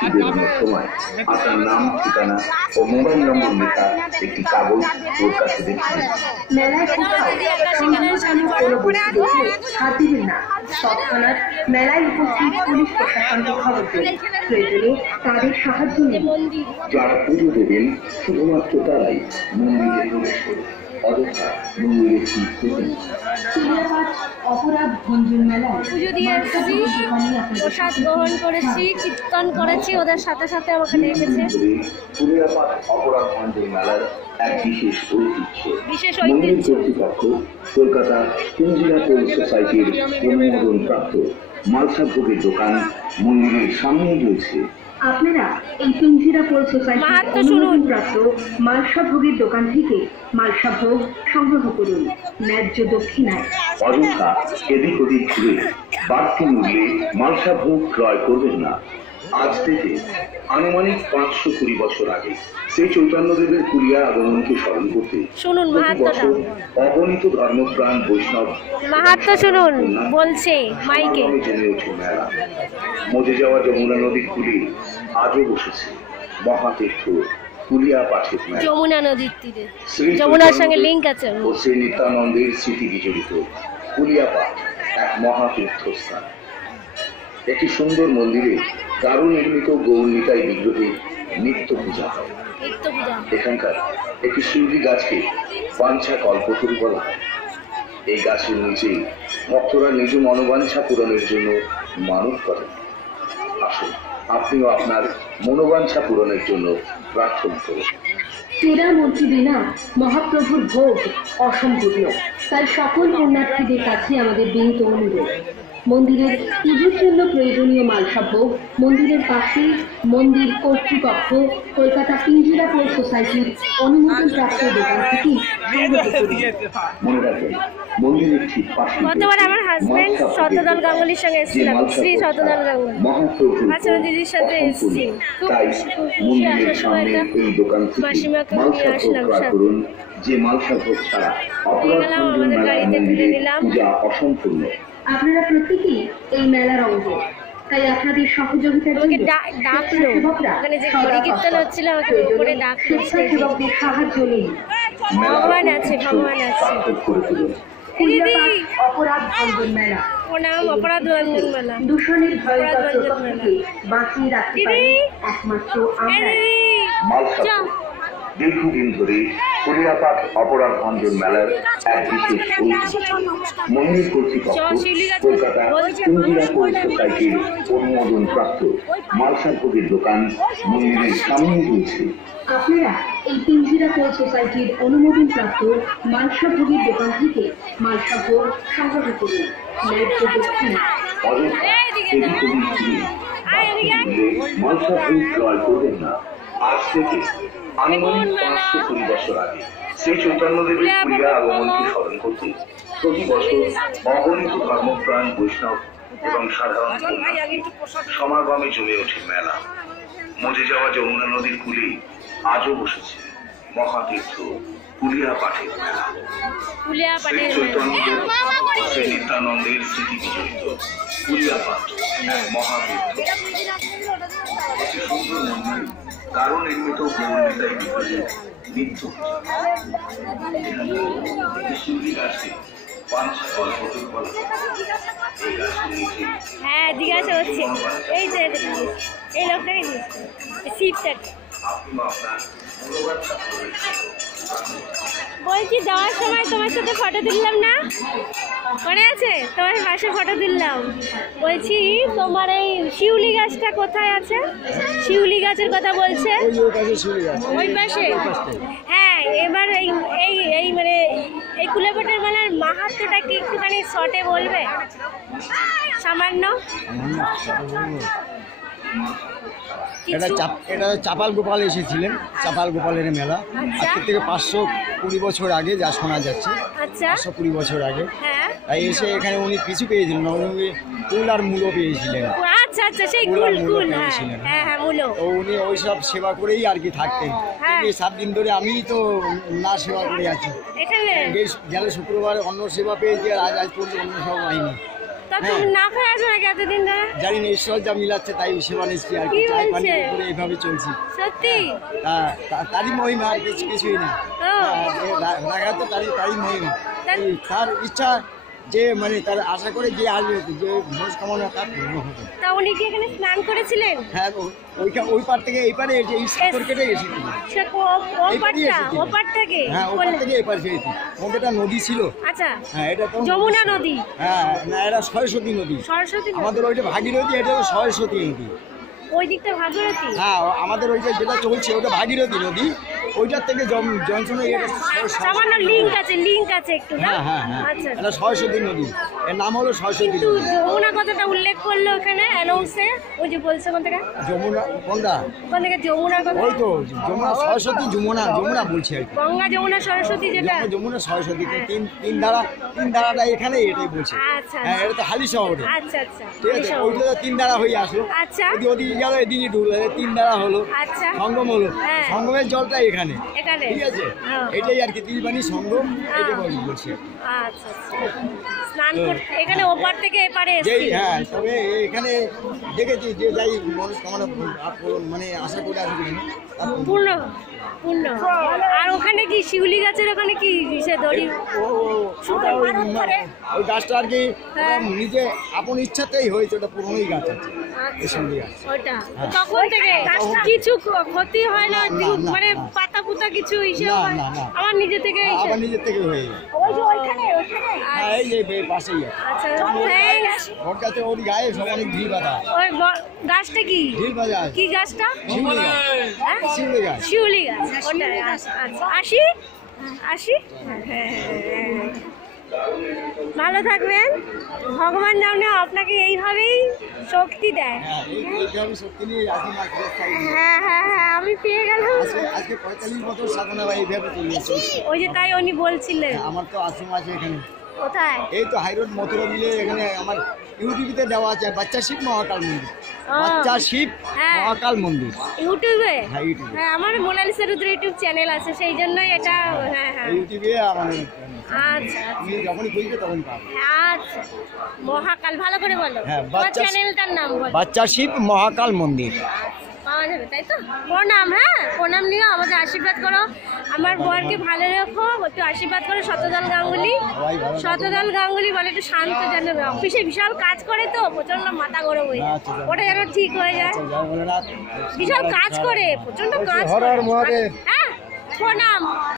চিঠি বেরোনোর সময় আপনার নাম, ঠিকানা ও মোবাইল নম্বর লেখা একটি কাগজ ওর কাছে দেখিয়ে মেলায় হাত দিবেন না। তৎক্ষণাৎ মেলায় উপস্থিত পুলিশ প্রশাসনকে খবর দেন। প্রয়োজনে তাদের সাহায্য নিন। যারা পুজো দেবেন শুধুমাত্র তারাই মন্দিরে প্রবেশ করুন, অযথা মন্দিরে অপরাধ ভঞ্জন মেলায় পুজো দিয়ে এসেছি, প্রসাদ গ্রহণ করেছি, কীর্তন করেছি, ওদের সাথে সাথে আমাকে ডেকেছে। পুলিয়াপাট অপরাধ ভঞ্জন মেলার এক বিশেষ ঐতিহ্য কর্তৃপক্ষ কলকাতা পিঞ্জিরা পোল সোসাইটির অনুমোদন প্রাপ্ত মালসাভোগের দোকান মন্দিরের সামনেই রয়েছে। আপনারা এই পিঞ্জিরা পোল সোসাইটির অনুমোদনপ্রাপ্ত মালসাভোগের দোকান থেকে মালসাভোগ সংগ্রহ করুন ন্যায্য দক্ষিণায়। অযথা এদিক ওদিক ঘুরে বাড়তি মূল্যে মালসাভোগ ক্রয় করবেন না। আজ থেকে আনুমানিক 520 বছর আগে সেই চৈতন্যদেবের কুলিয়া আগমনকে স্মরণ করতে শুনুন মাহাত্ম্যটা, অগণিত ধর্মপ্রাণ বৈষ্ণব মাহাত্ম্য শুনুন বলছে মাইকে। জমে ওঠে মেলা। মজে যাওয়া যমুনা নদীর কুলে আজও বসেছে মহাতীর্থ কুলিয়া পাঠের মেলা। যমুনা নদীর তীরে, যমুনার সঙ্গে লিঙ্ক আছে। ও শ্রী নিত্যানন্দের স্মৃতি বিজড়িত কুলিয়া পাঠ এক মহাতীর্থ স্থান। একটি সুন্দর মন্দিরে দারু নির্মিত গৌরনিতাই বিগ্রহে নিত্য পূজা হয়। এখানকার একটি শিউলি গাছকে বাঞ্ছা কল্পতরু বলা হয়। এই গাছের নিচে ভক্তরা নিজ মনোবাঞ্ছা পূরণের জন্য মানত করেন। আসুন আপনিও আপনার মনোবাঞ্ছা পূরণের জন্য প্রার্থনা করুন। ক্রীড়া মন্ত্রী বিনা মহাপ্রভুর ভোগ অসম্পূর্ণ, তাই সকল পুণ্যার্থীদের কাছে আমাদের বিনীত অনুরোধ, মন্দিরের পুজোর জন্য প্রয়োজনীয় মালসাভোগ মন্দিরের পাশে মন্দির কর্তৃপক্ষ কলকাতা পিঞ্জিরা পোল সোসাইটির অনুমোদনপ্রাপ্ত দোকান থেকে মনে রাখবেন মন্দিরের ঠিক পাশে গতবার আমার হাজবেন্ড শতদল গাঙ্গুলির সঙ্গে এসেছিলাম, শ্রী শতদল গাঙ্গুলি। আচ্ছা দিদির সাথে এসেছি, খুব মন্দিরের সামনে এই দোকান থেকে মাসিমাকে নিয়ে আসলাম সাথে। যে মালসাভোগ ছাড়া অপরাধ আমাদের গাড়িতে তুলে নিলাম। পূজা অসম্পূর্ণ। আপনারা প্রত্যেকেই এই মেলার অঙ্গ, তাই আপনাদের সহযোগিতার জন্য ডাকলো, ওখানে যে কীর্তন হচ্ছিল আমাকে উপরে ডাকলো। স্বেচ্ছাসেবকদের সাহায্য নিন। ভগবান আছে, ভগবান আছে। অপরাধ ভঞ্জন মেলা, প্রণাম। অপরাধ ভঞ্জন মেলা দূষণের ভয়ঙ্কর প্রকোপ থেকে বাঁচিয়ে রাখতে পারি একমাত্র আমরা। দীর্ঘদিন ধরে কুলিয়াপাট অপরাধ ভঞ্জন মেলার এক বিশেষ ঐতিহ্য মন্দির কর্তৃপক্ষ কলকাতা পিঞ্জিরা পোল সোসাইটির অনুমোদন প্রাপ্ত মালসাভোগের দোকান মন্দিরের সামনেই রয়েছে। আপনারা এই পিঞ্জিরা পোল সোসাইটির অনুমোদন প্রাপ্ত মালসাভোগের দোকান থেকে মালসাভোগ সংগ্রহ করুন ন্যায্য দক্ষিণায়। মালসাভোগ ক্রয় করবেন না। আজ থেকে আনুমানিক 520 বছর আগে সেই চৈতন্যদেবের কুলিয়া আগমনকে স্মরণ করতে প্রতি বছর অগণিত ধর্মপ্রাণ বৈষ্ণব এবং সাধারণ সমাগমে জমে ওঠে মেলা। মজে যাওয়া যমুনা নদীর কুলে আজও বসেছে মহাতীর্থ কুলিয়া পাঠের মেলা। শ্রী চৈতন্যদেব শ্রী নিত্যানন্দের স্মৃতি বিজড়িত কুলিয়া পাঠ এক মহাতীর্থ। একটি সুন্দর মন্দিরে দারু নির্মিত গৌরনিতাই বিগ্রহে নিত্য পূজা। একটি শিউলি গাছকে বাঞ্ছা কল্পতরু বলা হয়। এই গাছের নিচে জিজ্ঞাসা হচ্ছে এই যে এই লোকটাকে শিবটাকে বলছি, যাওয়ার সময় তোমার সাথে ফটো তুললাম না, মনে আছে? তোমার পাশে ফটো তুললাম। বলছি তোমার এই শিউলি গাছটা কোথায় আছে? শিউলি গাছের কথা বলছে ওই পাশে। হ্যাঁ, এবার এই এই এই মানে এই কুলিয়াপাটের মেলার মাহাত্ম্যটা কি একটুখানি শর্টে বলবে সামান্য? এটা চাপাল গোপাল এসেছিলেন, চাপাল গোপালের মেলা আজকে থেকে 520 বছর আগে, যা শোনা যাচ্ছে 520 বছর আগে। তাই এসে এখানে উনি কিছু পেয়েছিলেন, উনি কুল আর মূলো পেয়েছিলেন। আচ্ছা আচ্ছা, সেই কুল কুল, হ্যাঁ হ্যাঁ মূলো। তো উনি ওই সব সেবা করেই আর কি থাকতেন। 7 দিন ধরে আমি তো না সেবা করে আছি এখানে। গেলে শুক্রবার অন্ন সেবা পেয়েছি, আর আজ পর্যন্ত অন্ন সেবা পাইনি। তা তুমি না খেয়ে আছো নাকি এতদিন ধরে? জানি না, ঈশ্বর যা মিলাচ্ছে তাই সেবা নিচ্ছি আর কি, কি চাই পানি বলছে? করে এইভাবে চলছি। সত্যি? তারই মহিমা আর কিছুই না। ও। রাখা তো তারই মহিমা। তা- তার ইচ্ছা যে মানে তার আশা করে যে আসবে, যে মনস্কামনা তার পূর্ণ হবে। তা উনি কি এখানে স্নান করেছিলেন? হ্যাঁ, ওই পার থেকে এই পারে এই সাগর কেটে এসেছিল। সে ওপার থেকে? হ্যাঁ, ওপার থেকে এই পারে এসেছি। ওটা নদী ছিল। আচ্ছা, হ্যাঁ, এটা তো যমুনা নদী। হ্যাঁ, না, এটা সরস্বতী নদী। সরস্বতী নদী? আমাদের ওইটা ভাগীরথী, এটা হলো সরস্বতী নদী। ওই দিকটা ভাগীরথী? হ্যাঁ, আমাদের ওইটা যেটা চলছে ওটা ভাগীরথী নদী, ওইটার থেকে জনসনে সামান্য লিঙ্ক আছে একটু না? হ্যাঁ হ্যাঁ হ্যাঁ, আচ্ছা, এটা সরস্বতী নদী, এর নাম হলো সরস্বতী কিন্তু নদী। যমুনা কথাটা উল্লেখ করলো এখানে অ্যানাউন্সে, ওই যে বলছে কোন থেকে যমুনা কোনটা? ওখান থেকে যমুনার কথা, ওই তো যমুনা সরস্বতী, যমুনা বলছি আর কি। গঙ্গা যমুনা সরস্বতী যেটা। যমুনা সরস্বতী, তিন ধারাটা এখানে এটাই বলছে। আচ্ছা হ্যাঁ, এটা তো হালি শহরে। আচ্ছা আচ্ছা ঠিক আছে, ওইটা তো তিন ধারা হয়ে আসলো। আচ্ছা ওদিকে গেল, এদিকে ঢুকলো, তিন ধারা হলো, আচ্ছা সঙ্গম হলো। হ্যাঁ। সঙ্গমের জলটা এখানে, এখানে ঠিক আছে, হ্যাঁ। এটাই আর কি ত্রিবাণী সঙ্গম, এটা বলছি। আচ্ছা আচ্ছা, স্নান করতে এখানে ওপার থেকে এপারে যেই এসেছি। হ্যাঁ, তবে এখানে দেখেছি যে যাই মনস্কামনা মানে আশা করে আসবে পূর্ণ পূর্ণ। আর ওখানে কি শিউলি গাছের ওখানে কি সে দড়ি? ওই গাছটা আর কি হ্যাঁ। নিজে আপন ইচ্ছাতেই হয়েছে, ওটা পুরনোই গাছ আছে এই শিউলি গাছ। ওটা হ্যাঁ। তখন থেকে কিছু ক্ষতি হয় না? না, না, মানে না। পাতা পুতা কিছু হিসেবে না, হয়? না, না। আমার নিজে থেকে আবার নিজের থেকে হয়ে যায়। হ্যাঁ, এই যে পাশেই আছে। আচ্ছা, থ্যাঙ্কস। ওর কাছে ওর গায়ে সব অনেক ঢিল বাঁধা, ওই গাছটা কি? ঢিল বাঁধা আছে। কি গাছটা? শিউলি গাছ, হ্যাঁ? শিউলি গাছ। শিউলি গাছ, ওটা। আচ্ছা, আসি আসি। ভালো থাকবেন, ভগবান যেন আপনাকে এইভাবেই শক্তি দেয়। হ্যাঁ, এইভাবে সত্যি নিয়ে আসি মাছ ধরে খাই। হ্যাঁ হ্যাঁ হ্যাঁ, আমি পেয়ে গেলাম। আজকে 45 বছর সাধনা ভাই এইভাবে চলে এসেছি। ওই যে তাই উনি বলছিলেন। আমার তো আশ্রম আছে এখানে, কোথায়? এই তো হাই রোড মথুরা মিলে, এখানে আমার ইউটিউবে দেওয়া আছে বাচ্চা শিব মহাকাল মন্দির। বাচ্চা শিব হ্যাঁ। মহাকাল মন্দির, ইউটিউবে? হ্যাঁ ইউটিউবে। হ্যাঁ, আমার মোনালিসা রুদ্র ইউটিউব চ্যানেল আছে, সেই জন্যই এটা। হ্যাঁ হ্যাঁ, ইউটিউবে মানে আচ্ছা তুমি যখনই খুঁজবে তখন পাবে। আচ্ছা। মহাকাল ভালো করে বলো, হ্যাঁ, তোমার বাচ্চা- চ্যানেলটার নাম বলো। বাচ্চা শিব মহাকাল মন্দির। পাওয়া যাবে, তাই তো? প্রণাম। হ্যাঁ, প্রণাম নিও, আমাদের আশীর্বাদ করো, আমার বরকে ভালো রেখো, একটু আশীর্বাদ করো। শতদল গাঙ্গুলি, সবাই ভালো থাকো। শতদল গাঙ্গুলি বলে একটু শান্ত যেন, অফিসে বিশাল কাজ করে তো, প্রচন্ড মাথা গরম হয়ে যায়, আচ্ছা, ওটা যেন ঠিক হয়ে যায়। আচ্ছা, জয় ভোলেনাথ। বিশাল কাজ করে, প্রচন্ড কাজ হর হর করে। মহাদেব। হ্যাঁ, প্রণাম।